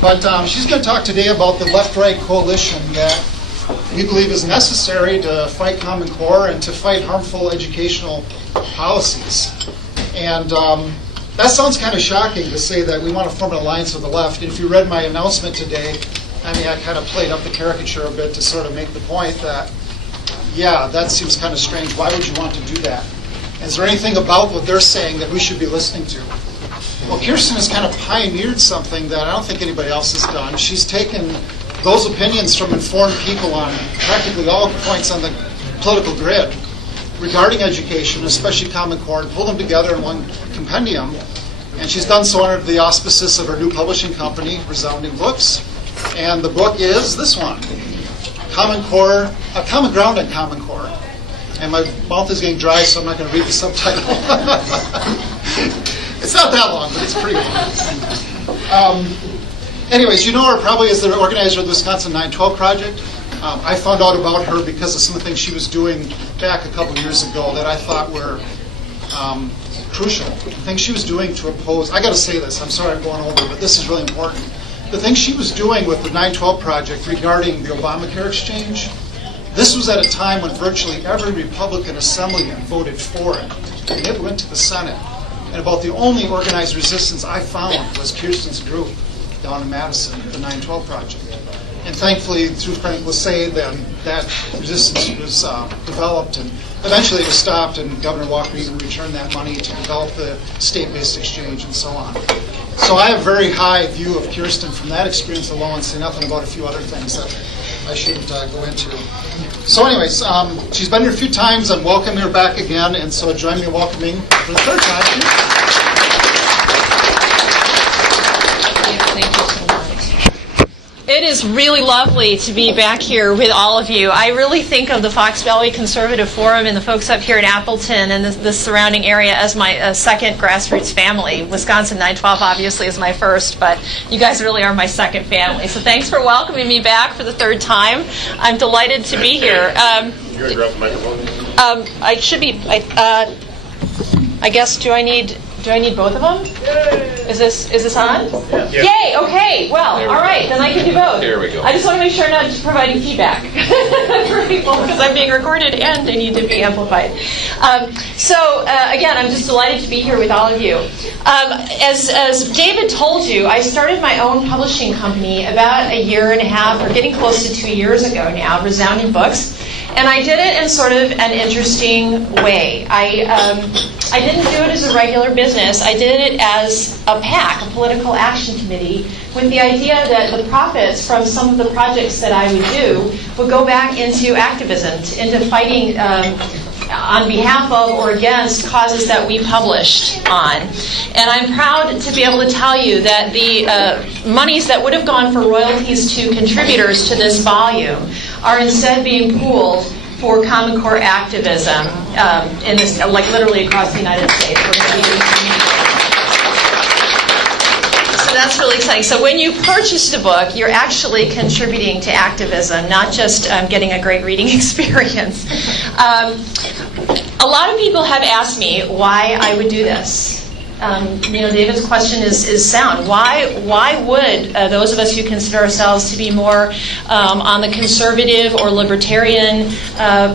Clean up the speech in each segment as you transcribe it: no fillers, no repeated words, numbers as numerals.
But she's going to talk today about the left-right coalition that we believe is necessary to fight Common Core and to fight harmful educational policies. And that sounds kind of shocking to say that we want to form an alliance with the left. If you read my announcement today, I kind of played up the caricature a bit to sort of make the point that, yeah, that seems kind of strange. Why would you want to do that? Is there anything about what they're saying that we should be listening to? Well, Kirsten has kind of pioneered something that I don't think anybody else has done. She's taken those opinions from informed people on practically all points on the political grid regarding education, especially Common Core, and pulled them together in one compendium. And she's done so under the auspices of her new publishing company, Resounding Books. And the book is this one, Common Core, Common Ground on Common Core. And my mouth is getting dry, so I'm not going to read the subtitle. It's not that long, but it's pretty long. Anyways, you know her probably as the organizer of the Wisconsin 912 Project. I found out about her because of some of the things she was doing back a couple years ago that I thought were crucial. The things she was doing to oppose, I got to say this, I'm sorry I'm going over, but this is really important. The things she was doing with the 912 Project regarding the Obamacare exchange, this was at a time when virtually every Republican assemblyman voted for it. And it went to the Senate. And about the only organized resistance I found was Kirsten's group down in Madison, the 912 Project. And thankfully, through Frank Lassay, then that resistance was developed, and eventually it was stopped, and Governor Walker even returned that money to develop the state-based exchange and so on. So I have a very high view of Kirsten from that experience alone, say nothing about a few other things that I shouldn't go into. So anyways, she's been here a few times. I'm welcoming her back again, and so join me in welcoming for the third time. Thank you so much. It is really lovely to be back here with all of you. I really think of the Fox Valley Conservative Forum and the folks up here in Appleton and the surrounding area as my second grassroots family. Wisconsin 912 obviously is my first, but you guys really are my second family. So thanks for welcoming me back for the third time. I'm delighted to be here. You're going to grab the microphone? I should be. I guess. Do I need both of them? Yay. Is this on? Yeah. Yay! Okay. Well, all right. Then I can do both. There we go. I just want to make sure I'm not providing feedback for people because I'm being recorded and they need to be amplified. Again, I'm just delighted to be here with all of you. As David told you, I started my own publishing company about a year and a half, or getting close to 2 years ago now, Resounding Books. And I did it in sort of an interesting way. I didn't do it as a regular business. I did it as a PAC, a political action committee, with the idea that the profits from some of the projects that I would do would go back into activism, into fighting on behalf of or against causes that we published on. And I'm proud to be able to tell you that the monies that would have gone for royalties to contributors to this volume are instead being pooled for Common Core activism in this, like literally across the United States. So that's really exciting. So when you purchase the book, you're actually contributing to activism, not just getting a great reading experience. A lot of people have asked me why I would do this. David's question is sound. Why would those of us who consider ourselves to be more on the conservative or libertarian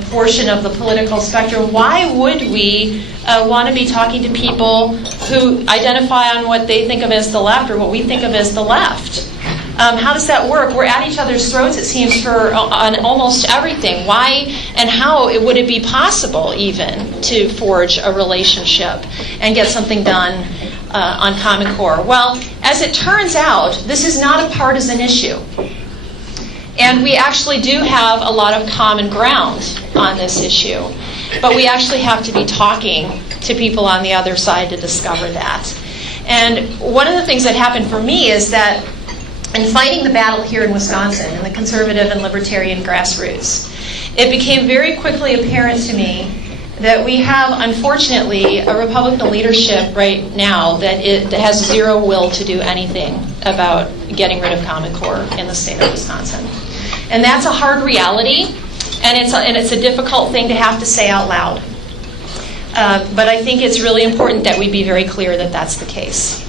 portion of the political spectrum, why would we want to be talking to people who identify on what they think of as the left or what we think of as the left? How does that work? We're at each other's throats, it seems, on almost everything. Why and how would it be possible even to forge a relationship and get something done on Common Core? Well, as it turns out, this is not a partisan issue. And we actually do have a lot of common ground on this issue. But we actually have to be talking to people on the other side to discover that. And one of the things that happened for me is that in fighting the battle here in Wisconsin, in the conservative and libertarian grassroots, it became very quickly apparent to me that we have, unfortunately, a Republican leadership right now that has zero will to do anything about getting rid of Common Core in the state of Wisconsin. And that's a hard reality, and it's a difficult thing to have to say out loud. But I think it's really important that we be very clear that that's the case.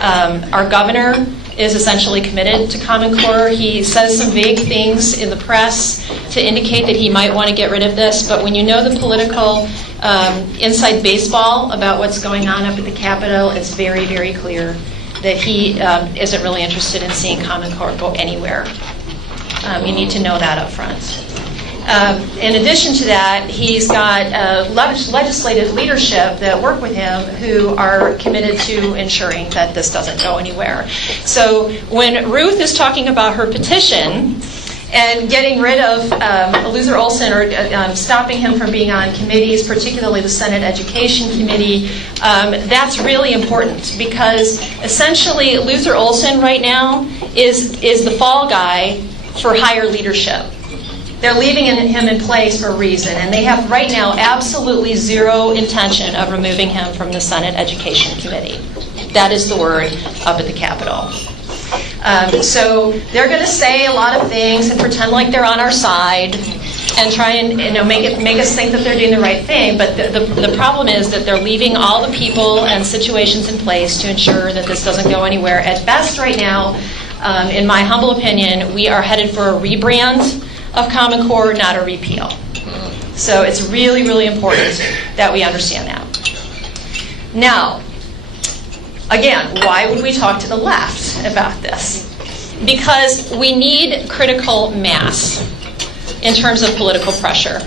Our governor is essentially committed to Common Core. He says some vague things in the press to indicate that he might want to get rid of this, but when you know the political inside baseball about what's going on up at the Capitol, it's very, very clear that he isn't really interested in seeing Common Core go anywhere. You need to know that up front. In addition to that, he's got legislative leadership that work with him who are committed to ensuring that this doesn't go anywhere. So when Ruth is talking about her petition and getting rid of Luther Olson or stopping him from being on committees, particularly the Senate Education Committee, that's really important because essentially Luther Olson right now is the fall guy for higher leadership. They're leaving him in place for a reason, and they have right now absolutely zero intention of removing him from the Senate Education Committee. That is the word up at the Capitol. So they're going to say a lot of things and pretend like they're on our side and try and make us think that they're doing the right thing. But the problem is that they're leaving all the people and situations in place to ensure that this doesn't go anywhere. At best right now, in my humble opinion, we are headed for a rebrand of Common Core, not a repeal. So it's really, really important that we understand that. Now, again, why would we talk to the left about this? Because we need critical mass in terms of political pressure.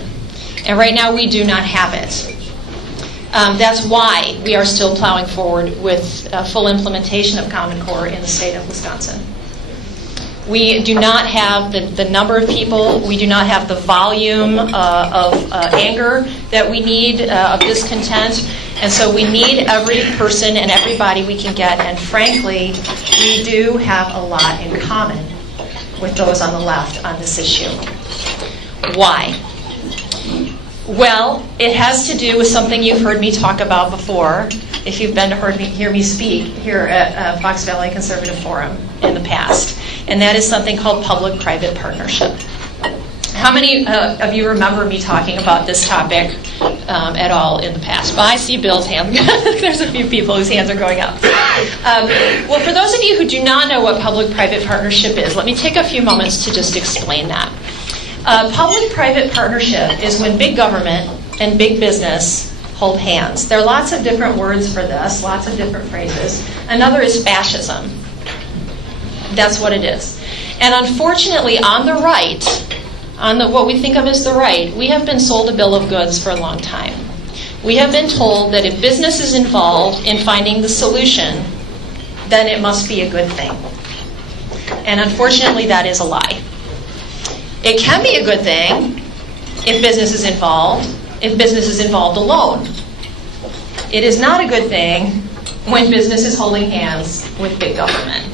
And right now we do not have it. That's why we are still plowing forward with full implementation of Common Core in the state of Wisconsin. We do not have the number of people, we do not have the volume of anger that we need, of discontent, and so we need every person and everybody we can get, and frankly, we do have a lot in common with those on the left on this issue. Why? Well, it has to do with something you've heard me talk about before, if you've been to hear me speak here at Fox Valley Conservative Forum in the past, and that is something called public-private partnership. How many of you remember me talking about this topic at all in the past? Well, I see Bill's hand. There's a few people whose hands are going up. Well, for those of you who do not know what public-private partnership is, let me take a few moments to just explain that. Public-private partnership is when big government and big business hold hands. There are lots of different words for this, lots of different phrases. Another is fascism. That's what it is. And unfortunately, on the right, what we think of as the right, we have been sold a bill of goods for a long time. We have been told that if business is involved in finding the solution, then it must be a good thing. And unfortunately, that is a lie. It can be a good thing if business is involved alone. It is not a good thing when business is holding hands with big government.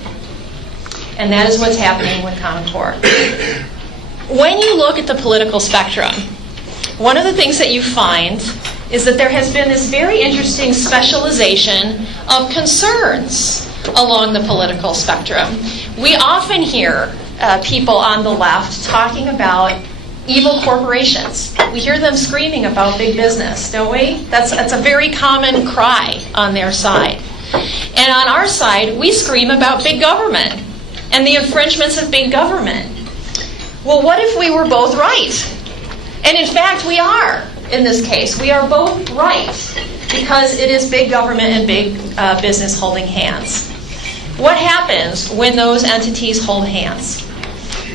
And that is what's happening with Common Core. When you look at the political spectrum, one of the things that you find is that there has been this very interesting specialization of concerns along the political spectrum. We often hear people on the left talking about evil corporations. We hear them screaming about big business, don't we? That's a very common cry on their side. And on our side, we scream about big government and the infringements of big government. Well, what if we were both right? And in fact, we are in this case. We are both right because it is big government and big business holding hands. What happens when those entities hold hands?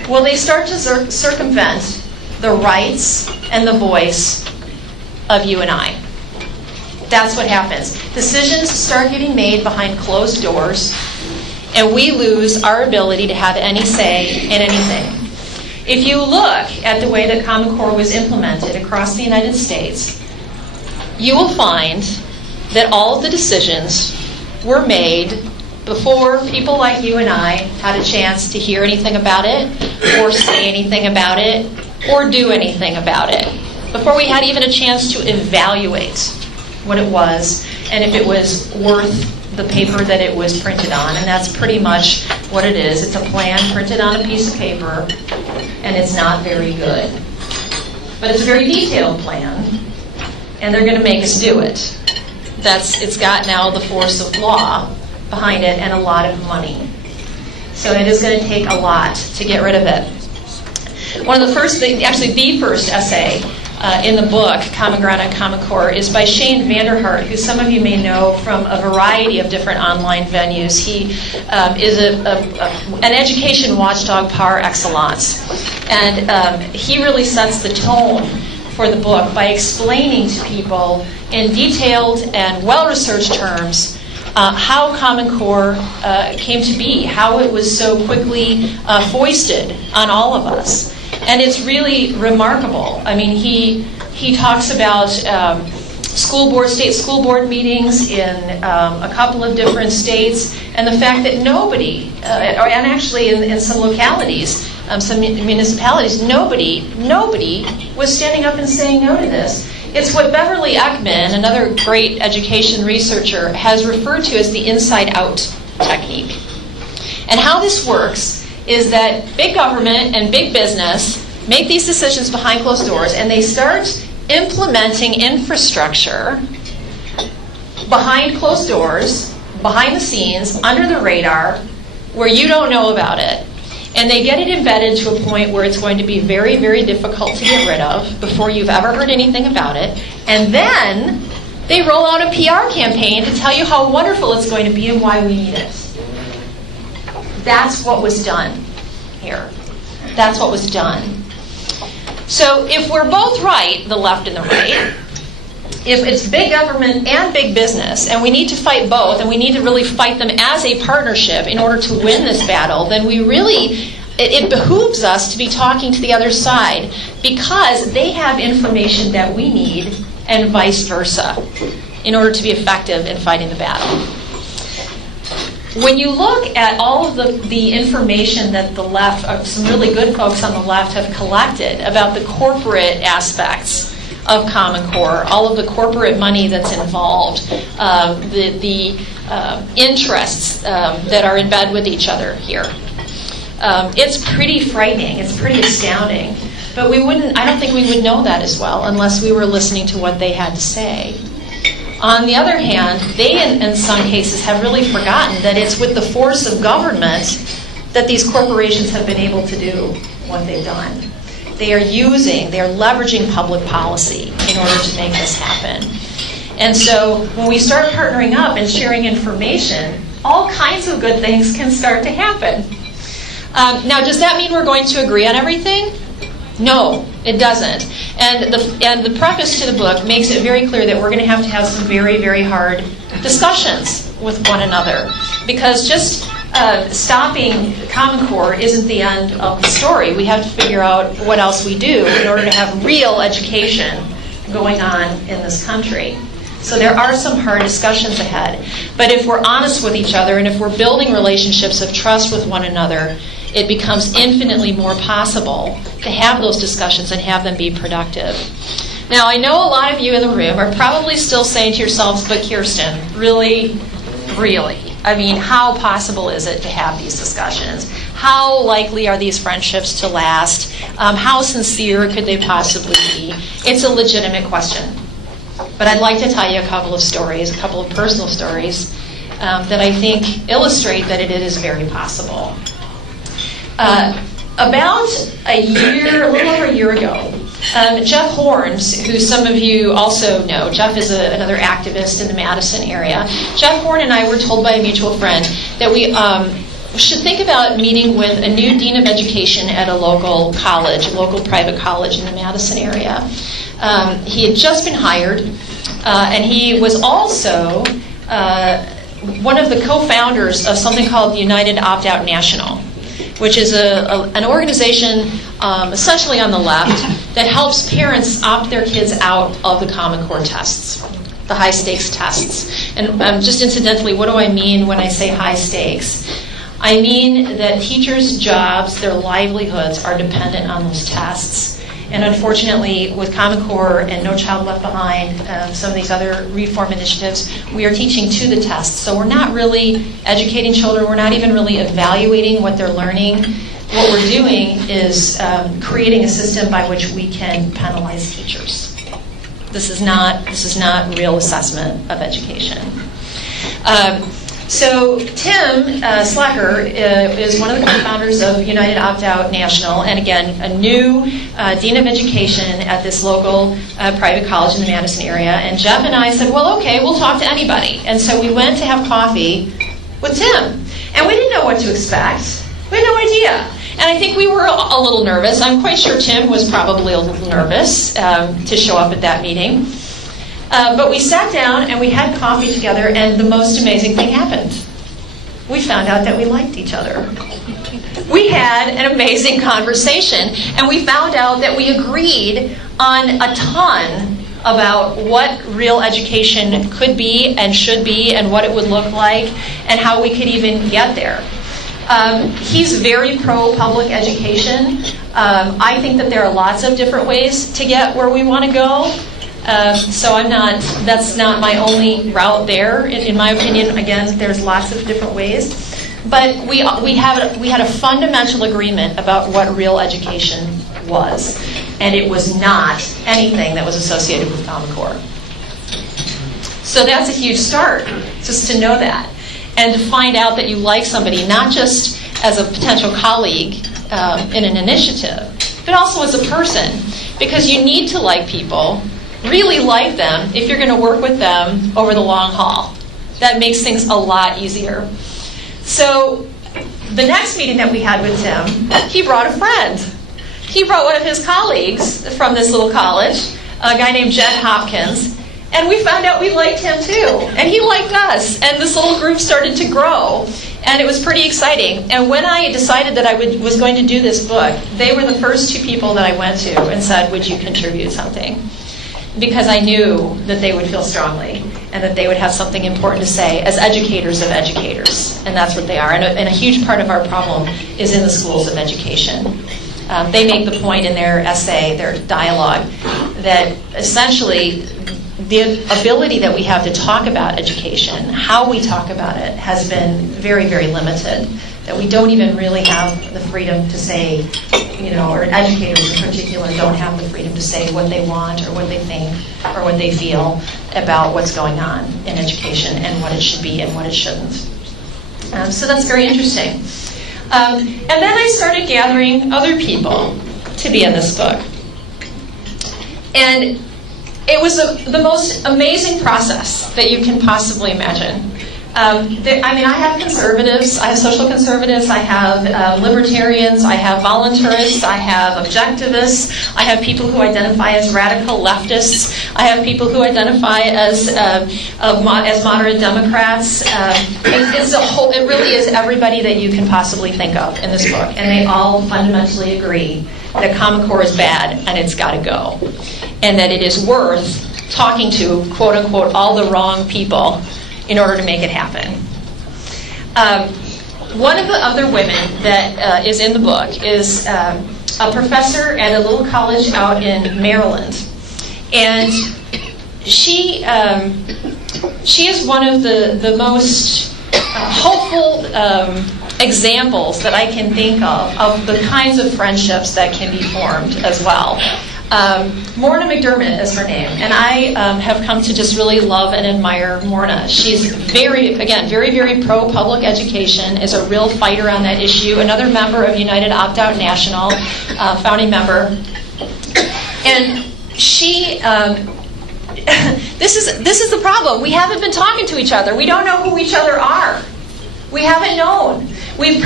Well, they start to circumvent the rights and the voice of you and I. That's what happens. Decisions start getting made behind closed doors, and we lose our ability to have any say in anything. If you look at the way that Common Core was implemented across the United States, you will find that all of the decisions were made before people like you and I had a chance to hear anything about it, or say anything about it, or do anything about it. Before we had even a chance to evaluate what it was, and if it was worth the paper that it was printed on. And that's pretty much what it is. It's a plan printed on a piece of paper, and it's not very good. But it's a very detailed plan, and they're going to make us do it. It's got now the force of law behind it and a lot of money. So it is going to take a lot to get rid of it. One of the first things, actually the first essay in the book, Common Ground on Common Core, is by Shane Vanderhart, who some of you may know from a variety of different online venues. He is an education watchdog par excellence. And he really sets the tone for the book by explaining to people in detailed and well-researched terms how Common Core came to be, how it was so quickly foisted on all of us. And it's really remarkable. I mean, he talks about state school board meetings in a couple of different states, and the fact that nobody, and actually in some localities, some municipalities, nobody was standing up and saying no to this. It's what Beverly Eckman, another great education researcher, has referred to as the inside-out technique. And how this works is that big government and big business make these decisions behind closed doors, and they start implementing infrastructure behind closed doors, behind the scenes, under the radar, where you don't know about it. And they get it embedded to a point where it's going to be very, very difficult to get rid of before you've ever heard anything about it. And then they roll out a PR campaign to tell you how wonderful it's going to be and why we need it. That's what was done here. That's what was done. So if we're both right, the left and the right, if it's big government and big business, and we need to fight both, and we need to really fight them as a partnership in order to win this battle, then it behooves us to be talking to the other side, because they have information that we need, and vice versa, in order to be effective in fighting the battle. When you look at all of the information that the left, some really good folks on the left have collected about the corporate aspects of Common Core, all of the corporate money that's involved, the interests that are in bed with each other here, it's pretty frightening. It's pretty astounding. But I don't think we would know that as well unless we were listening to what they had to say. On the other hand, they, in some cases, have really forgotten that it's with the force of government that these corporations have been able to do what they've done. They are leveraging public policy in order to make this happen. And so when we start partnering up and sharing information, all kinds of good things can start to happen. Now, does that mean we're going to agree on everything? No, it doesn't. And the preface to the book makes it very clear that we're going to have some very, very hard discussions with one another. Because just stopping Common Core isn't the end of the story. We have to figure out what else we do in order to have real education going on in this country. So there are some hard discussions ahead. But if we're honest with each other and if we're building relationships of trust with one another, it becomes infinitely more possible to have those discussions and have them be productive. Now, I know a lot of you in the room are probably still saying to yourselves, but Kirsten, really? I mean, how possible is it to have these discussions? How likely are these friendships to last? How sincere could they possibly be? It's a legitimate question. But I'd like to tell you a couple of stories, a couple of personal stories that I think illustrate that it is very possible. About a little over a year ago, Jeff Horns, who some of you also know, Jeff is another activist in the Madison area. Jeff Horn and I were told by a mutual friend that we should think about meeting with a new dean of education at a local college, a local private college in the Madison area. He had just been hired, and he was also one of the co-founders of something called the United Opt-Out National, which is an organization essentially on the left that helps parents opt their kids out of the Common Core tests, the high-stakes tests. And just incidentally, what do I mean when I say high stakes? I mean that teachers' jobs, their livelihoods, are dependent on those tests. And unfortunately, with Common Core and No Child Left Behind, some of these other reform initiatives, we are teaching to the tests. So we're not really educating children. We're not even really evaluating what they're learning. What we're doing is creating a system by which we can penalize teachers. This is not real assessment of education. So Tim Slacker is one of the co-founders of United Opt-Out National, and again, a new Dean of Education at this local private college in the Madison area. And Jeff and I said, well, okay, we'll talk to anybody. And so we went to have coffee with Tim. And we didn't know what to expect. We had no idea. And I think we were a little nervous. I'm quite sure Tim was probably a little nervous to show up at that meeting. But we sat down and we had coffee together, and the most amazing thing happened. We found out that we liked each other. We had an amazing conversation, and we found out that we agreed on a ton about what real education could be and should be and what it would look like and how we could even get there. He's very pro-public education. I think that there are lots of different ways to get where we want to go. So that's not my only route there. In my opinion, again, there's lots of different ways. But we had a fundamental agreement about what real education was. And it was not anything that was associated with Common Core. So that's a huge start, just to know that. And to find out that you like somebody, not just as a potential colleague in an initiative, but also as a person. Because you need to like people, really like them, if you're going to work with them over the long haul. That makes things a lot easier. So the next meeting that we had with Tim, he brought a friend. He brought one of his colleagues from this little college, a guy named Jen Hopkins, and we found out we liked him too. And he liked us, and this little group started to grow. And it was pretty exciting. And when I decided that I was going to do this book, they were the first two people that I went to and said, would you contribute something? Because I knew that they would feel strongly and that they would have something important to say as educators of educators. And that's what they are. And a huge part of our problem is in the schools of education. They make the point in their essay, their dialogue, that essentially the ability that we have to talk about education, how we talk about it, has been very, very limited. That we don't even really have the freedom to say, or educators in particular don't have the freedom to say what they want or what they think or what they feel about what's going on in education and what it should be and what it shouldn't. So that's very interesting. And then I started gathering other people to be in this book. And it was the most amazing process that you can possibly imagine. I have conservatives, I have social conservatives, I have libertarians, I have voluntarists, I have objectivists, I have people who identify as radical leftists, I have people who identify as moderate Democrats. It really is everybody that you can possibly think of in this book, and they all fundamentally agree that Common Core is bad and it's got to go, and that it is worth talking to, quote unquote, all the wrong people in order to make it happen. One of the other women that is in the book is a professor at a little college out in Maryland. And she is one of the most hopeful examples that I can think of the kinds of friendships that can be formed as well. Morna McDermott is her name, and I have come to just really love and admire Morna. She's very, very pro-public education, is a real fighter on that issue, another member of United Opt-Out National, founding member. And she, this is the problem. We haven't been talking to each other. We don't know who each other are. We haven't known. We've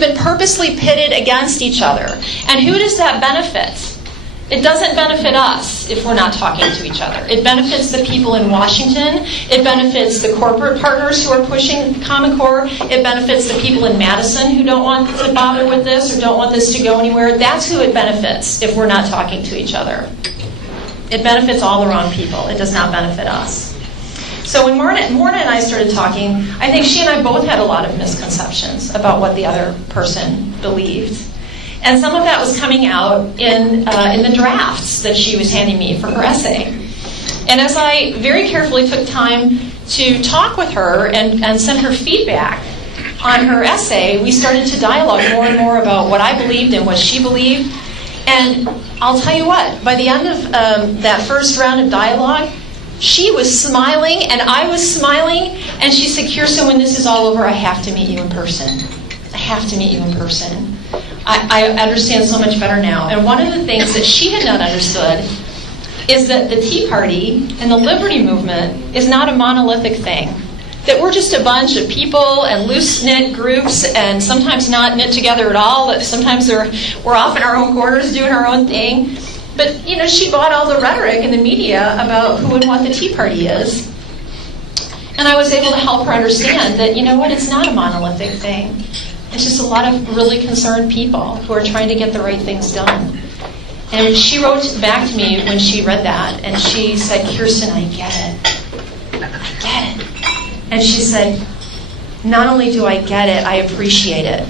been purposely pitted against each other. And who does that benefit? It doesn't benefit us if we're not talking to each other. It benefits the people in Washington. It benefits the corporate partners who are pushing Common Core. It benefits the people in Madison who don't want to bother with this or don't want this to go anywhere. That's who it benefits if we're not talking to each other. It benefits all the wrong people. It does not benefit us. So when Morna and I started talking, I think she and I both had a lot of misconceptions about what the other person believed. And some of that was coming out in the drafts that she was handing me for her essay. And as I very carefully took time to talk with her and send her feedback on her essay, we started to dialogue more and more about what I believed and what she believed. And I'll tell you what, by the end of that first round of dialogue, She was smiling, and I was smiling, and she said, Kirsten, when this is all over, I have to meet you in person. I have to meet you in person. I understand so much better now. And one of the things that she had not understood is that the Tea Party and the Liberty Movement is not a monolithic thing. That we're just a bunch of people and loose-knit groups, and sometimes not knit together at all, that sometimes we're off in our own corners doing our own thing. But, she bought all the rhetoric in the media about who and what the Tea Party is. And I was able to help her understand that, it's not a monolithic thing. It's just a lot of really concerned people who are trying to get the right things done. And she wrote back to me when she read that, and she said, Kirsten, I get it. I get it. And she said, not only do I get it, I appreciate it.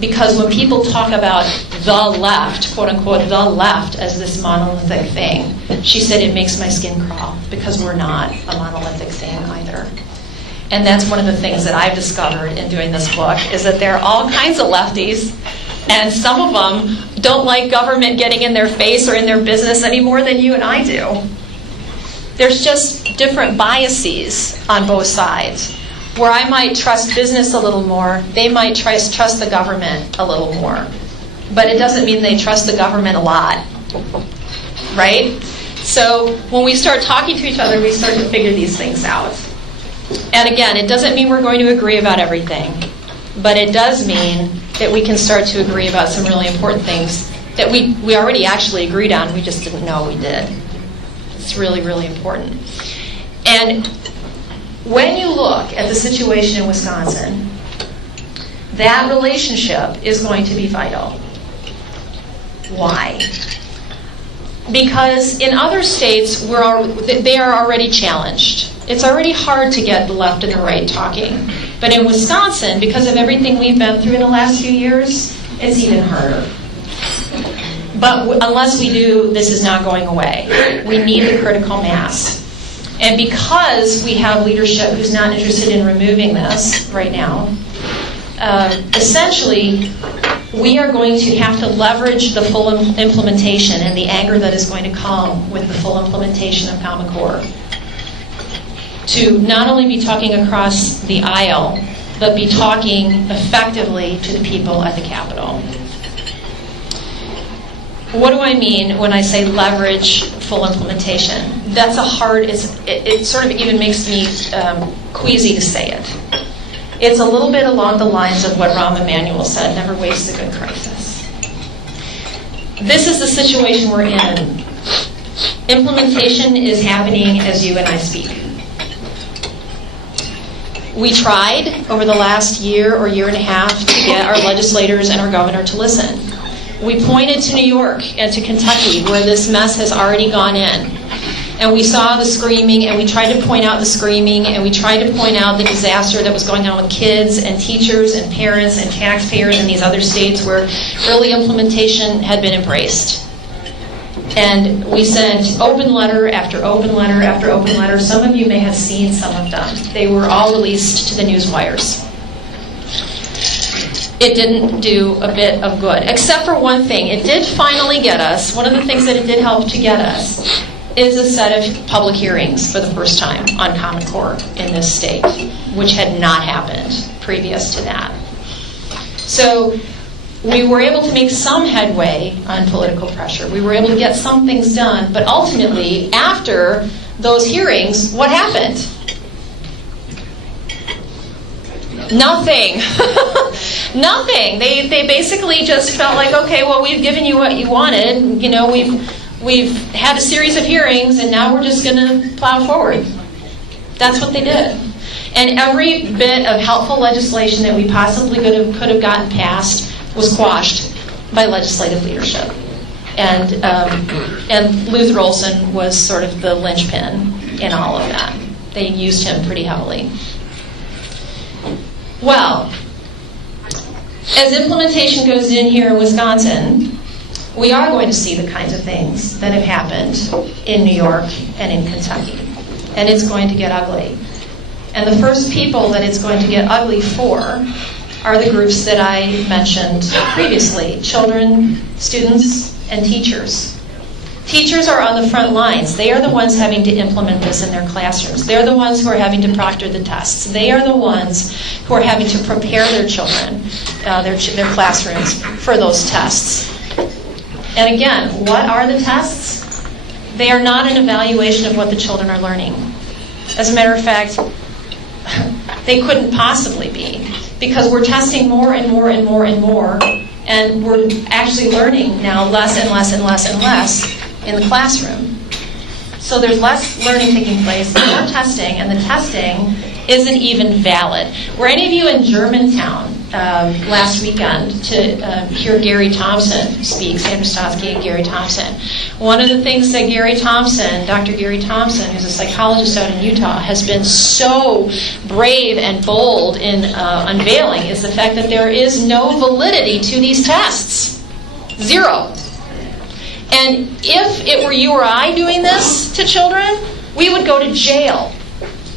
Because when people talk about the left, quote unquote, the left as this monolithic thing, she said it makes my skin crawl because we're not a monolithic thing either. And that's one of the things that I've discovered in doing this book is that there are all kinds of lefties, and some of them don't like government getting in their face or in their business any more than you and I do. There's just different biases on both sides. Where I might trust business a little more, they might trust the government a little more. But it doesn't mean they trust the government a lot. Right? So when we start talking to each other, we start to figure these things out. And again, it doesn't mean we're going to agree about everything. But it does mean that we can start to agree about some really important things that we already actually agreed on, we just didn't know we did. It's really, really important. And when you look at the situation in Wisconsin, that relationship is going to be vital. Why? Because in other states, they are already challenged. It's already hard to get the left and the right talking. But in Wisconsin, because of everything we've been through in the last few years, it's even harder. But unless we do, this is not going away. We need the critical mass. And because we have leadership who's not interested in removing this right now, essentially, we are going to have to leverage the full implementation and the anger that is going to come with the full implementation of Common Core to not only be talking across the aisle, but be talking effectively to the people at the Capitol. What do I mean when I say leverage full implementation? That's it sort of even makes me queasy to say it. It's a little bit along the lines of what Rahm Emanuel said, never waste a good crisis. This is the situation we're in. Implementation is happening as you and I speak. We tried over the last year or year and a half to get our legislators and our governor to listen. We pointed to New York and to Kentucky where this mess has already gone in. And we saw the screaming, and we tried to point out the screaming, and we tried to point out the disaster that was going on with kids and teachers and parents and taxpayers in these other states where early implementation had been embraced. And we sent open letter after open letter after open letter. Some of you may have seen some of them. They were all released to the news wires. It didn't do a bit of good, except for one thing. It did finally get us, one of the things that it did help to get us is a set of public hearings for the first time on Common Core in this state, which had not happened previous to that. So we were able to make some headway on political pressure. We were able to get some things done, but ultimately, after those hearings, what happened? Nothing. Nothing. They basically just felt like, okay, well, we've given you what you wanted. You know, we've had a series of hearings, and now we're just going to plow forward. That's what they did. And every bit of helpful legislation that we possibly could have gotten passed was quashed by legislative leadership. And Luther Olson was sort of the linchpin in all of that. They used him pretty heavily. Well, as implementation goes in here in Wisconsin, we are going to see the kinds of things that have happened in New York and in Kentucky. And it's going to get ugly. And the first people that it's going to get ugly for are the groups that I mentioned previously: children, students, and teachers. Teachers are on the front lines. They are the ones having to implement this in their classrooms. They're the ones who are having to proctor the tests. They are the ones who are having to prepare their children, their classrooms, for those tests. And again, what are the tests? They are not an evaluation of what the children are learning. As a matter of fact, they couldn't possibly be, because we're testing more and more and more and more, and we're actually learning now less and less and less and less in the classroom. So there's less learning taking place, more testing, and the testing isn't even valid. Were any of you in Germantown last weekend to hear Gary Thompson speak, Sandra Stosky and Gary Thompson? One of the things that Gary Thompson, Dr. Gary Thompson, who's a psychologist out in Utah, has been so brave and bold in unveiling is the fact that there is no validity to these tests. Zero. And if it were you or I doing this to children, we would go to jail,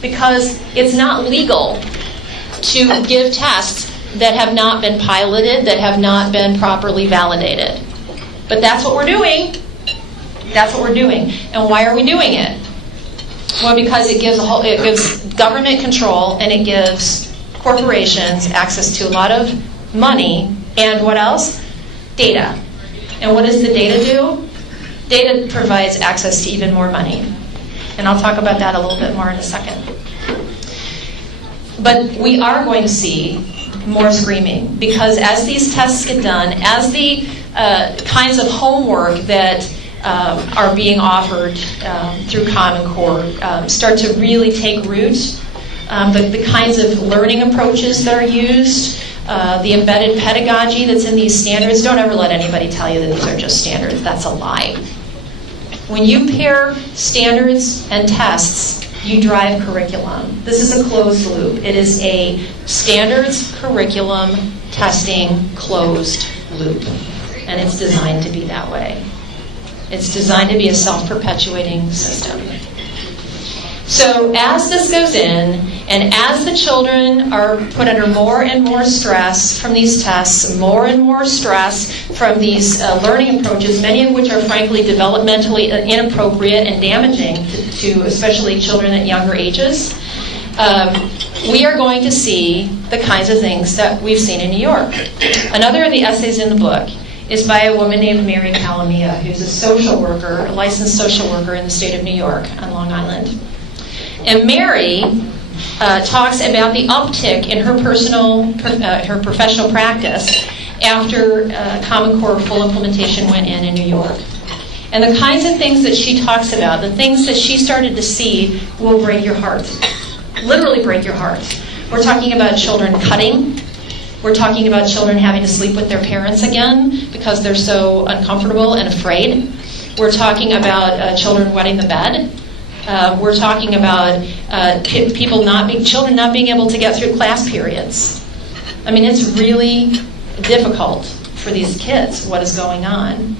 because it's not legal to give tests that have not been piloted, that have not been properly validated. But that's what we're doing. That's what we're doing. And why are we doing it? Well, because it gives government control, and it gives corporations access to a lot of money, and what else? Data. And what does the data do? Data provides access to even more money. And I'll talk about that a little bit more in a second. But we are going to see more screaming, because as these tests get done, as the kinds of homework that are being offered through Common Core start to really take root, the kinds of learning approaches that are used, the embedded pedagogy that's in these standards. Don't ever let anybody tell you that these are just standards. That's a lie. When you pair standards and tests, you drive curriculum. This is a closed loop. It is a standards, curriculum, testing, closed loop. And it's designed to be that way. It's designed to be a self-perpetuating system. So as this goes in, and as the children are put under more and more stress from these tests, more and more stress from these learning approaches, many of which are frankly developmentally inappropriate and damaging to especially children at younger ages, we are going to see the kinds of things that we've seen in New York. Another of the essays in the book is by a woman named Mary Calamia, who's a social worker, a licensed social worker in the state of New York on Long Island. And Mary talks about the uptick in her her professional practice after Common Core full implementation went in New York. And the kinds of things that she talks about, the things that she started to see, will break your heart. Literally break your heart. We're talking about children cutting. We're talking about children having to sleep with their parents again because they're so uncomfortable and afraid. We're talking about children wetting the bed. We're talking about children not being able to get through class periods. I mean, it's really difficult for these kids, what is going on.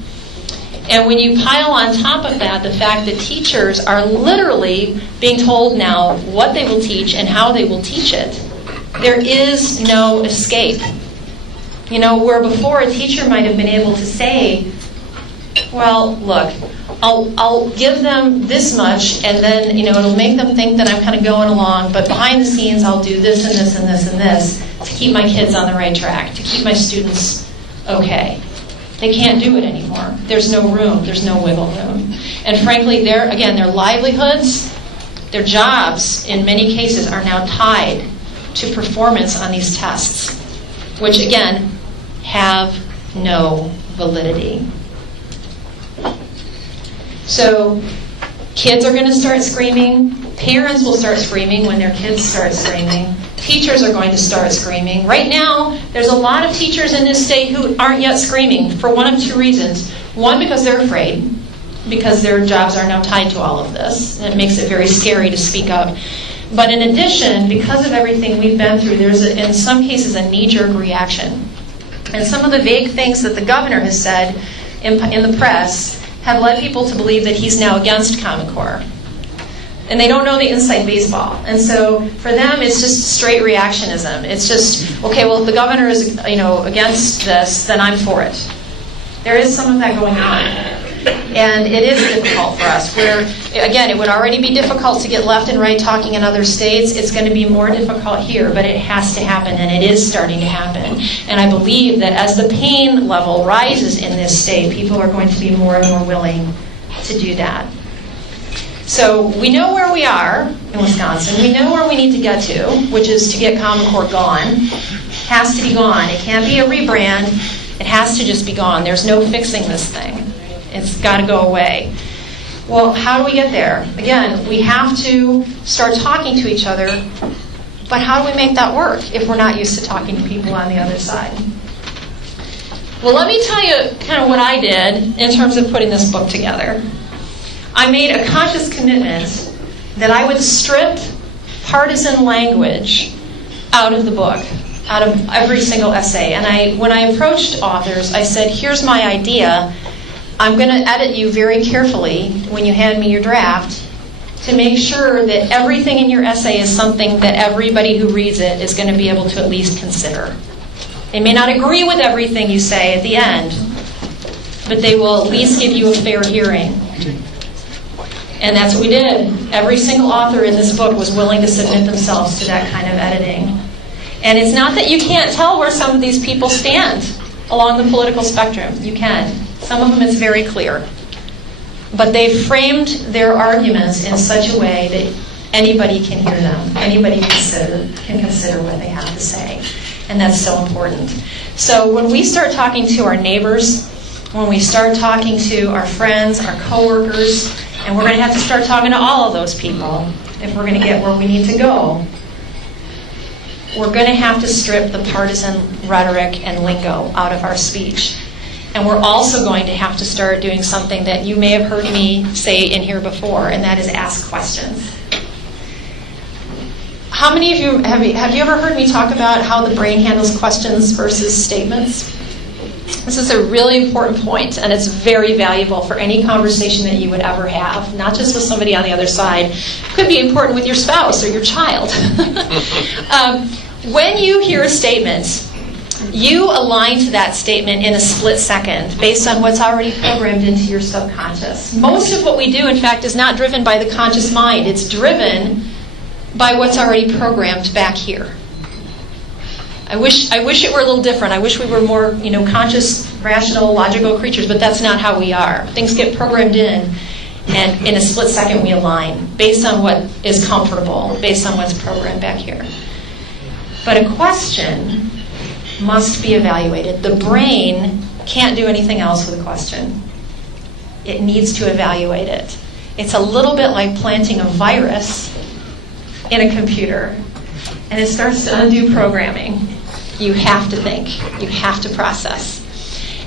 And when you pile on top of that the fact that teachers are literally being told now what they will teach and how they will teach it, there is no escape. You know, where before a teacher might have been able to say, well, look, I'll give them this much, and then, it'll make them think that I'm kind of going along, but behind the scenes I'll do this and this and this and this to keep my kids on the right track, to keep my students okay. They can't do it anymore. There's no room. There's no wiggle room. And frankly, their livelihoods, their jobs, in many cases, are now tied to performance on these tests, which, again, have no validity. So kids are going to start screaming. Parents will start screaming when their kids start screaming. Teachers are going to start screaming. Right now, there's a lot of teachers in this state who aren't yet screaming for one of two reasons. One, because they're afraid, because their jobs are now tied to all of this. And it makes it very scary to speak up. But in addition, because of everything we've been through, there's, in some cases, a knee-jerk reaction. And some of the vague things that the governor has said in the press have led people to believe that he's now against Common Core. And they don't know the inside baseball. And so for them, it's just straight reactionism. It's just, okay, well, if the governor is, against this, then I'm for it. There is some of that going on. And it is difficult for us. Where, again, it would already be difficult to get left and right talking in other states. It's going to be more difficult here, but it has to happen, and it is starting to happen. And I believe that as the pain level rises in this state, people are going to be more and more willing to do that. So we know where we are in Wisconsin. We know where we need to get to, which is to get Common Core gone. It has to be gone. It can't be a rebrand. It has to just be gone. There's no fixing this thing. It's got to go away. Well, how do we get there? Again, we have to start talking to each other, but how do we make that work if we're not used to talking to people on the other side? Well, let me tell you kind of what I did in terms of putting this book together. I made a conscious commitment that I would strip partisan language out of the book, out of every single essay. And when I approached authors, I said, here's my idea. I'm going to edit you very carefully when you hand me your draft to make sure that everything in your essay is something that everybody who reads it is going to be able to at least consider. They may not agree with everything you say at the end, but they will at least give you a fair hearing. And that's what we did. Every single author in this book was willing to submit themselves to that kind of editing. And it's not that you can't tell where some of these people stand along the political spectrum. You can. Some of them it's very clear. But they've framed their arguments in such a way that anybody can hear them. Anybody can consider what they have to say. And that's so important. So when we start talking to our neighbors, when we start talking to our friends, our coworkers, and we're going to have to start talking to all of those people if we're going to get where we need to go, we're going to have to strip the partisan rhetoric and lingo out of our speech. And we're also going to have to start doing something that you may have heard me say in here before, and that is ask questions. How many of you have you ever heard me talk about how the brain handles questions versus statements? This is a really important point, and it's very valuable for any conversation that you would ever have, not just with somebody on the other side. It could be important with your spouse or your child. When you hear a statement, you align to that statement in a split second based on what's already programmed into your subconscious. Most of what we do, in fact, is not driven by the conscious mind. It's driven by what's already programmed back here. I wish it were a little different. I wish we were more, conscious, rational, logical creatures, but that's not how we are. Things get programmed in, and in a split second we align based on what is comfortable, based on what's programmed back here. But a question must be evaluated. The brain can't do anything else with a question. It needs to evaluate it. It's a little bit like planting a virus in a computer, and it starts to undo programming. You have to think. You have to process.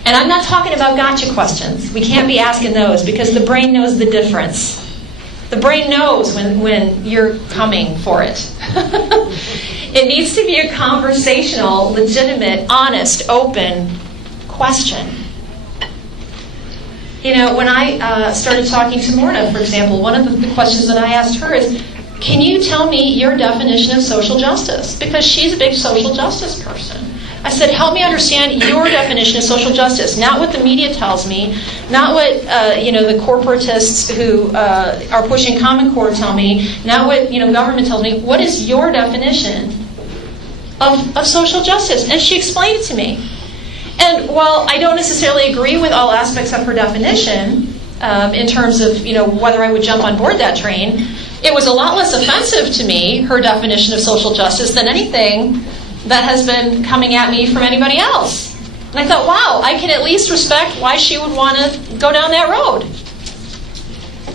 And I'm not talking about gotcha questions. We can't be asking those because the brain knows the difference. The brain knows when you're coming for it. It needs to be a conversational, legitimate, honest, open question. When I started talking to Morna, for example, one of the questions that I asked her is, can you tell me your definition of social justice? Because she's a big social justice person. I said, help me understand your definition of social justice, not what the media tells me, not what the corporatists who are pushing Common Core tell me, not what government tells me. What is your definition of social justice? And she explained it to me. And while I don't necessarily agree with all aspects of her definition, in terms of whether I would jump on board that train, it was a lot less offensive to me, her definition of social justice, than anything that has been coming at me from anybody else. And I thought, wow, I can at least respect why she would want to go down that road.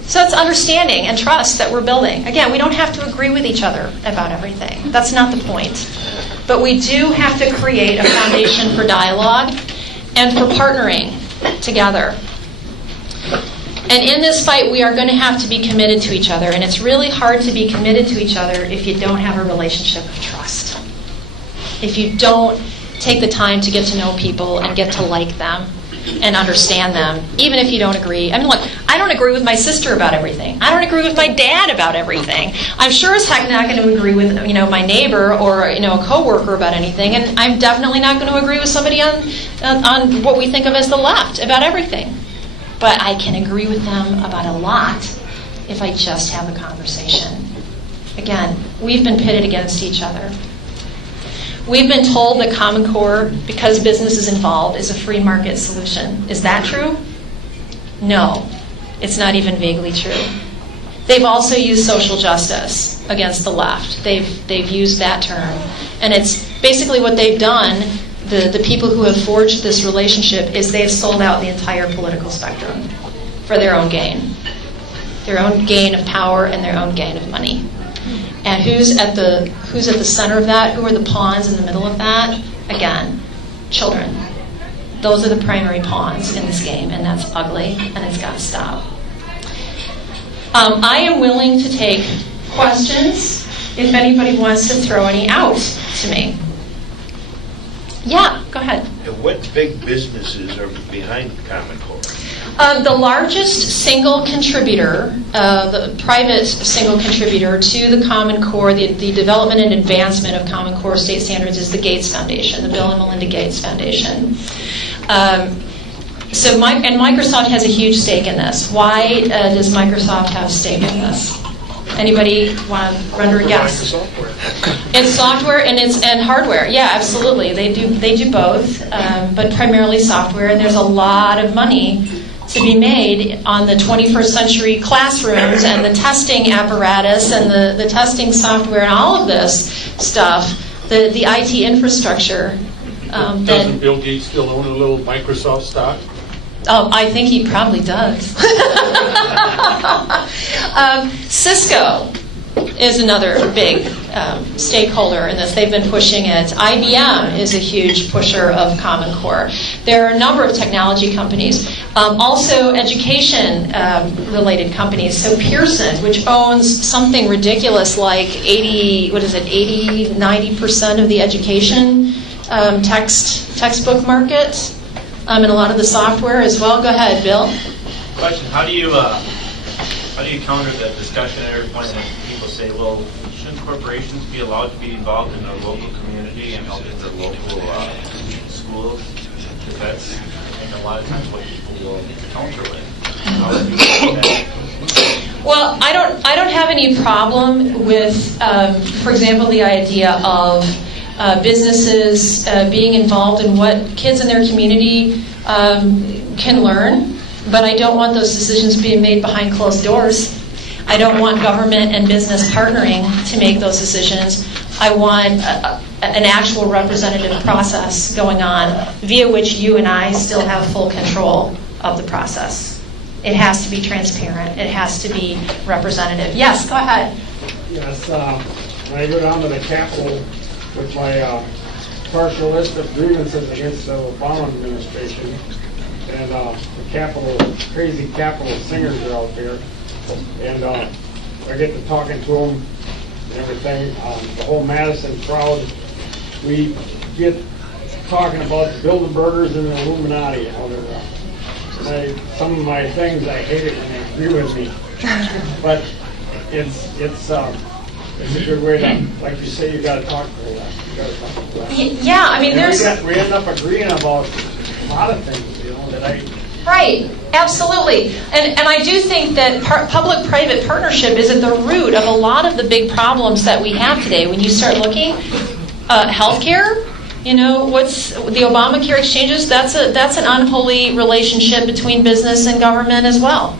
So it's understanding and trust that we're building. Again, we don't have to agree with each other about everything. That's not the point. But we do have to create a foundation for dialogue and for partnering together. And in this fight, we are going to have to be committed to each other. And it's really hard to be committed to each other if you don't have a relationship of trust. If you don't take the time to get to know people and get to like them and understand them, even if you don't agree. I mean, look, I don't agree with my sister about everything. I don't agree with my dad about everything. I'm sure as heck not going to agree with my neighbor or a coworker about anything, and I'm definitely not going to agree with somebody on what we think of as the left about everything. but I can agree with them about a lot if I just have a conversation. Again, we've been pitted against each other. We've been told that Common Core, because business is involved, is a free market solution. Is that true? No, it's not even vaguely true. They've also used social justice against the left. They've used that term. And it's basically what they've done, the people who have forged this relationship, is they've sold out the entire political spectrum for their own gain. Their own gain of power and their own gain of money. And who's at the center of that? Who are the pawns in the middle of that? Again, children. Those are the primary pawns in this game, and that's ugly, and it's got to stop. I am willing to take questions if anybody wants to throw any out to me. Yeah, go ahead. What big businesses are behind Common Core? The largest single contributor, the private single contributor to the Common Core, the development and advancement of Common Core state standards, is the Gates Foundation, the Bill and Melinda Gates Foundation. And Microsoft has a huge stake in this. Why does Microsoft have a stake in this? Anybody want to render a guess? Software. It's software and hardware. Yeah, absolutely. They do both, but primarily software. And there's a lot of money to be made on the 21st century classrooms and the testing apparatus and the testing software and all of this stuff, the IT infrastructure. Doesn't Bill Gates still own a little Microsoft stock? I think he probably does. Cisco is another big stakeholder in this. They've been pushing it. IBM is a huge pusher of Common Core. There are a number of technology companies. Also education-related companies. So Kirsten, which owns something ridiculous like 90% of the education textbook market, and a lot of the software as well. Go ahead, Bill. Question: How do you counter the discussion at every point when people say, "Well, shouldn't corporations be allowed to be involved in their local community and helping their local schools?" Because that's, I think, a lot of times what people will counter with. How do you do that? Well, I don't have any problem with, for example, the idea of businesses being involved in what kids in their community can learn, but I don't want those decisions being made behind closed doors. I don't want government and business partnering to make those decisions. I want an actual representative process going on via which you and I still have full control of the process. It has to be transparent. It has to be representative. Yes, go ahead. Yes, when I go down to the Capitol with my partial list of grievances against the Obama administration, and the crazy Capitol singers are out there, and I get to talking to them and everything. The whole Madison crowd, we get talking about the Bilderbergers and the Illuminati. Some of my things, I hate it when they agree with me, but it's a good way to, like you say, you got to talk to them. Yeah, I mean, and there's... we end up agreeing about a lot of things, Right, absolutely. And I do think that public-private partnership is at the root of a lot of the big problems that we have today. When you start looking, healthcare, what's the Obamacare exchanges, that's an unholy relationship between business and government as well.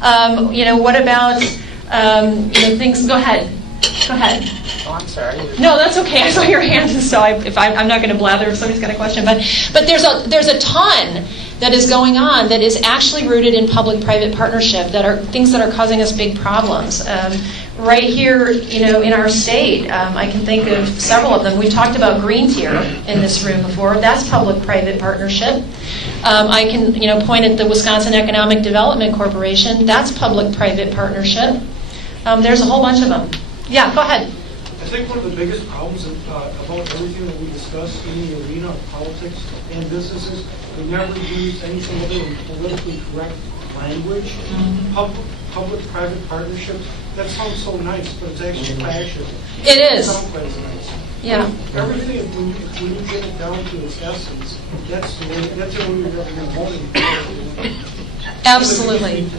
What about, things, go ahead. Go ahead. Oh, I'm sorry. No, that's okay. I saw your hand, so I'm not going to blather if somebody's got a question. But there's a ton that is going on that is actually rooted in public-private partnership, that are things that are causing us big problems. Right here, in our state, I can think of several of them. We've talked about Green Tier in this room before. That's public-private partnership. I can, point at the Wisconsin Economic Development Corporation. That's public-private partnership. There's a whole bunch of them. Yeah, go ahead. I think one of the biggest problems about everything that we discuss in the arena of politics and businesses, we never use anything other than politically correct language. Public-private partnerships, that sounds so nice, but it's actually fascism. It is. It sounds nice. Yeah. Everything, when you get it down to its essence, that's the way you're voting. Absolutely.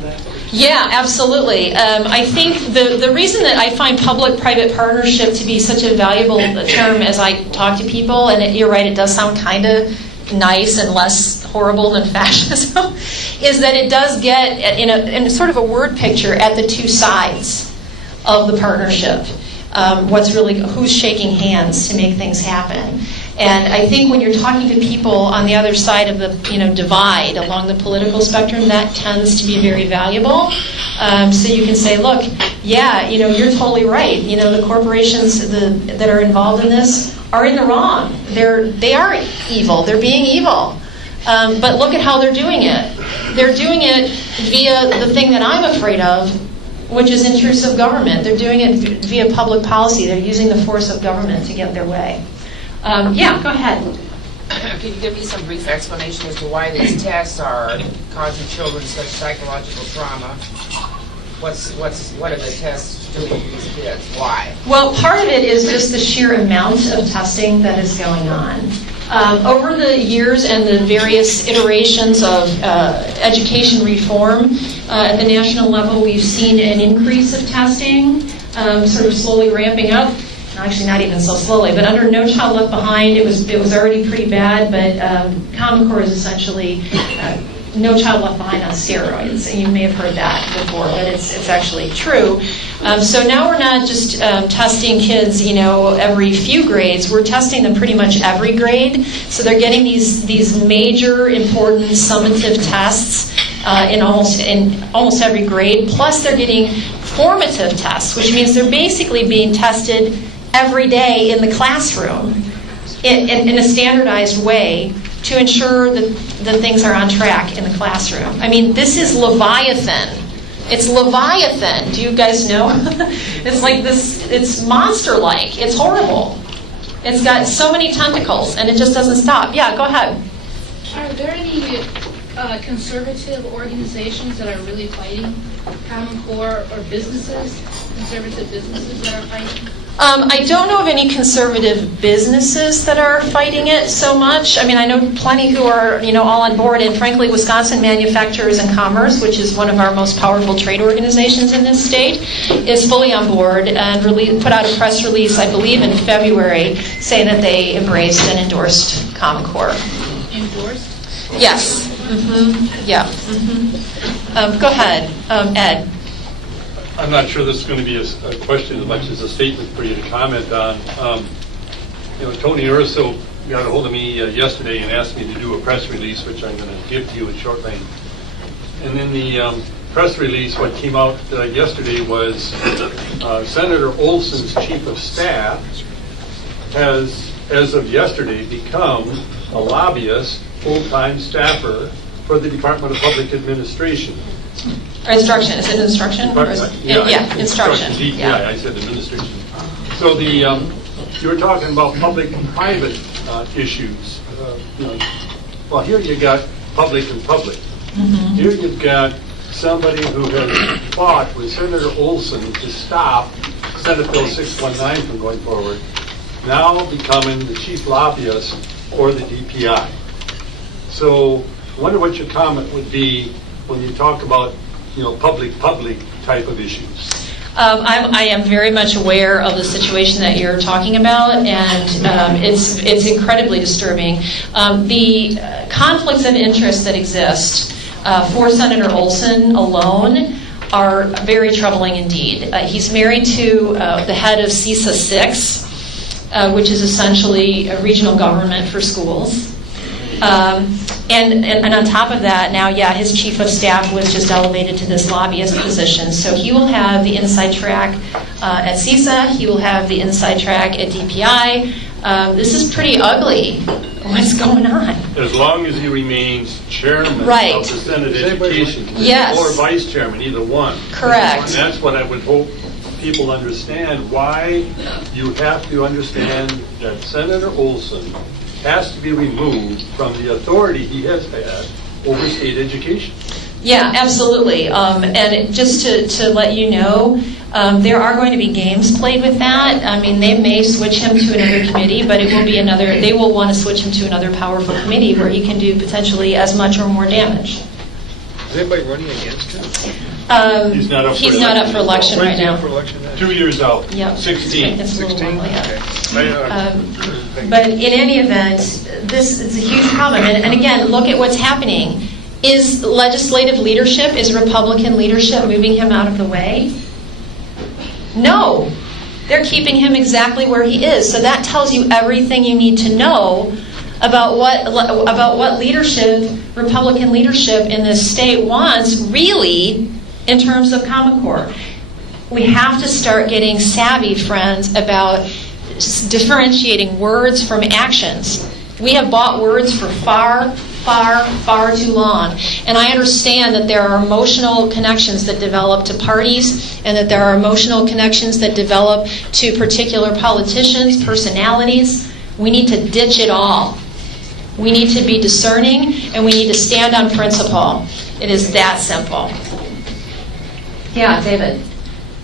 Yeah, absolutely. I think the reason that I find public-private partnership to be such a valuable term as I talk to people, and you're right, it does sound kind of nice and less horrible than fascism, is that it does get, in sort of a word picture, at the two sides of the partnership. What's really, who's shaking hands to make things happen. And I think when you're talking to people on the other side of the divide along the political spectrum, that tends to be very valuable. So you can say, look, yeah, you're totally right. The corporations that are involved in this are in the wrong. They are evil. They're being evil. But look at how they're doing it. They're doing it via the thing that I'm afraid of, which is intrusive government. They're doing it via public policy. They're using the force of government to get their way. Yeah, go ahead. Can you give me some brief explanation as to why these tests are causing children such psychological trauma? What are the tests doing to these kids? Why? Well, part of it is just the sheer amount of testing that is going on. Over the years and the various iterations of education reform at the national level, we've seen an increase of testing, sort of slowly ramping up. Actually, not even so slowly, but under No Child Left Behind, it was already pretty bad, but Common Core is essentially No Child Left Behind on steroids. And you may have heard that before, but it's actually true. So now we're not just testing kids, every few grades. We're testing them pretty much every grade. So they're getting these major, important, summative tests in almost every grade. Plus, they're getting formative tests, which means they're basically being tested every day in the classroom in a standardized way to ensure that things are on track in the classroom. I mean, this is Leviathan. It's Leviathan. Do you guys know? It's like this, it's monster-like. It's horrible. It's got so many tentacles, and it just doesn't stop. Yeah, go ahead. Are there any conservative organizations that are really fighting Common Core, or conservative businesses that are fighting? I don't know of any conservative businesses that are fighting it so much. I mean, I know plenty who are, all on board, and frankly, Wisconsin Manufacturers and Commerce, which is one of our most powerful trade organizations in this state, is fully on board and put out a press release, I believe, in February, saying that they embraced and endorsed Common Core. Endorsed? Yes. Mm-hmm. Yeah. Mm-hmm. Go ahead, Ed. I'm not sure this is going to be a question as much as a statement for you to comment on. Tony Urso got a hold of me yesterday and asked me to do a press release, which I'm going to give to you shortly. And in the press release, what came out yesterday was Senator Olson's chief of staff has, as of yesterday, become a lobbyist, full-time staffer for the Department of Public Administration. Or instruction. Is it instruction? Yeah, instruction. Yeah, I said administration. So you were talking about public and private issues. Well, here you got public and public. Mm-hmm. Here you've got somebody who has fought with Senator Olson to stop Senate Bill 619 from going forward, now becoming the chief lobbyist for the DPI. So I wonder what your comment would be when you talk about public type of issues. I am very much aware of the situation that you're talking about, and it's incredibly disturbing. The conflicts of interest that exist for Senator Olson alone are very troubling indeed. He's married to the head of CISA 6, which is essentially a regional government for schools. And on top of that, now, his chief of staff was just elevated to this lobbyist position. So he will have the inside track at CISA. He will have the inside track at DPI. This is pretty ugly, what's going on. As long as he remains chairman of the Senate Education Committee, yes, or vice chairman, either one. Correct. And that's what I would hope people understand, why you have to understand that Senator Olson has to be removed from the authority he has had over state education. Yeah, absolutely. And just to let you know, there are going to be games played with that. I mean, they may switch him to another committee, but it will be they will want to switch him to another powerful committee where he can do potentially as much or more damage. Is anybody running against him? He's not up for He's not up for election right When's he up now. for election then? 2 years out. Yep. 16. It's a little 16? while, yeah. Okay. But in any event, this is a huge problem. And again, look at what's happening. Is legislative leadership, is Republican leadership moving him out of the way? No. They're keeping him exactly where he is. So that tells you everything you need to know about what leadership, Republican leadership in this state wants really in terms of Common Core. We have to start getting savvy, friends, about differentiating words from actions. We have bought words for far too long. And I understand that there are emotional connections that develop to parties and that there are emotional connections that develop to particular politicians, personalities. We need to ditch it all. We need to be discerning and we need to stand on principle. It is that simple. Yeah, David.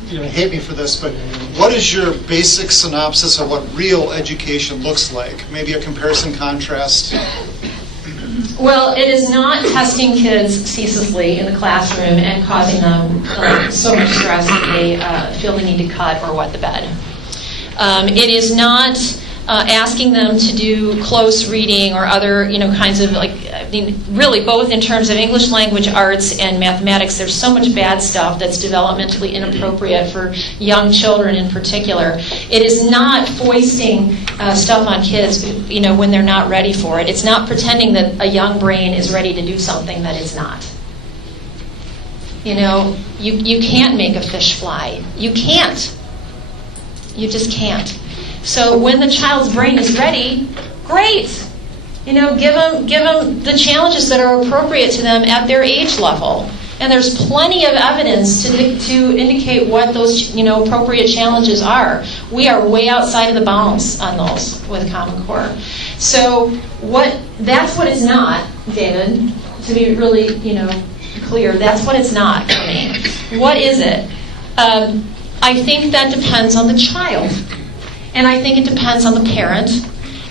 You're going to hate me for this, but what is your basic synopsis of what real education looks like? Maybe a comparison, contrast. Well, it is not testing kids ceaselessly in the classroom and causing them so much stress that they feel the need to cut or wet the bed. It is not asking them to do close reading or other, kinds of really both in terms of English language arts and mathematics. There's so much bad stuff that's developmentally inappropriate for young children in particular. It is not foisting stuff on kids, when they're not ready for it. It's not pretending that a young brain is ready to do something that it's not. You can't make a fish fly. You can't. You just can't. So when the child's brain is ready, great. Give them the challenges that are appropriate to them at their age level. And there's plenty of evidence to indicate what those appropriate challenges are. We are way outside of the bounds on those with Common Core. So that's what it's not, David, to be really clear. That's what it's not for me. What is it? I think that depends on the child. And I think it depends on the parent.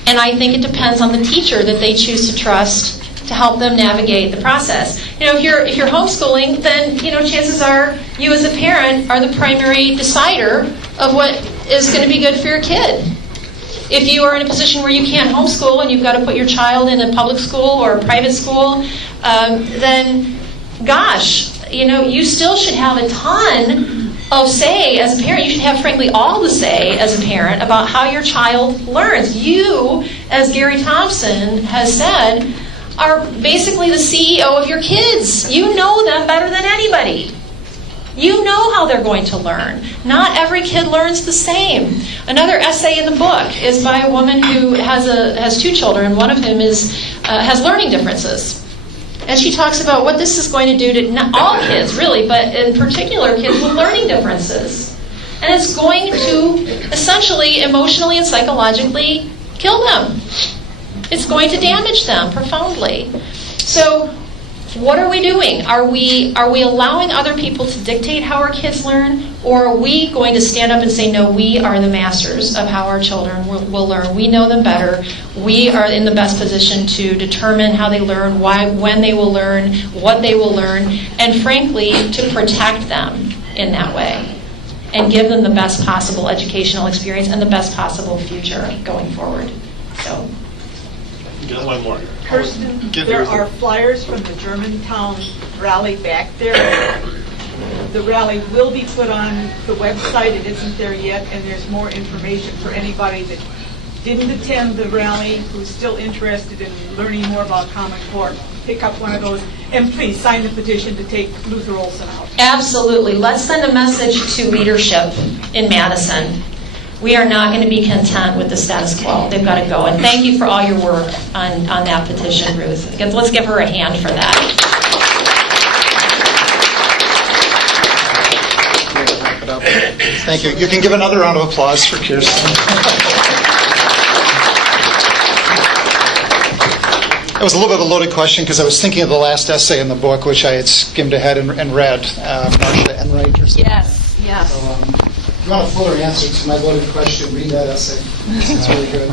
And I think it depends on the teacher that they choose to trust to help them navigate the process. If you're homeschooling, then chances are you as a parent are the primary decider of what is going to be good for your kid. If you are in a position where you can't homeschool and you've got to put your child in a public school or a private school, then gosh, you still should have a ton of say as a parent. You should have, frankly, all the say as a parent about how your child learns. You, as Gary Thompson has said, are basically the CEO of your kids. You know them better than anybody. You know how they're going to learn. Not every kid learns the same. Another essay in the book is by a woman who has 2 children. One of whom has learning differences. And she talks about what this is going to do to not all kids, really, but in particular kids with learning differences. And it's going to essentially, emotionally and psychologically kill them. It's going to damage them profoundly. So what are we doing? Are we allowing other people to dictate how our kids learn? Or are we going to stand up and say, no, we are the masters of how our children will learn. We know them better. We are in the best position to determine how they learn, when they will learn, what they will learn, and frankly, to protect them in that way and give them the best possible educational experience and the best possible future going forward. So. You got one more. Kirsten, there are flyers from the Germantown rally back there. The rally will be put on the website. It isn't there yet, and there's more information for anybody that didn't attend the rally, who's still interested in learning more about Common Core. Pick up one of those, and please sign the petition to take Luther Olson out. Absolutely. Let's send a message to leadership in Madison. We are not going to be content with the status quo. They've got to go. And thank you for all your work on that petition, Ruth. Let's give her a hand for that. Thank you. You can give another round of applause for Kirsten. It was a little bit of a loaded question because I was thinking of the last essay in the book, which I had skimmed ahead and read, Marcia Enright or something. Yes. So, if you want a fuller answer to my loaded question, read that essay. It's really good.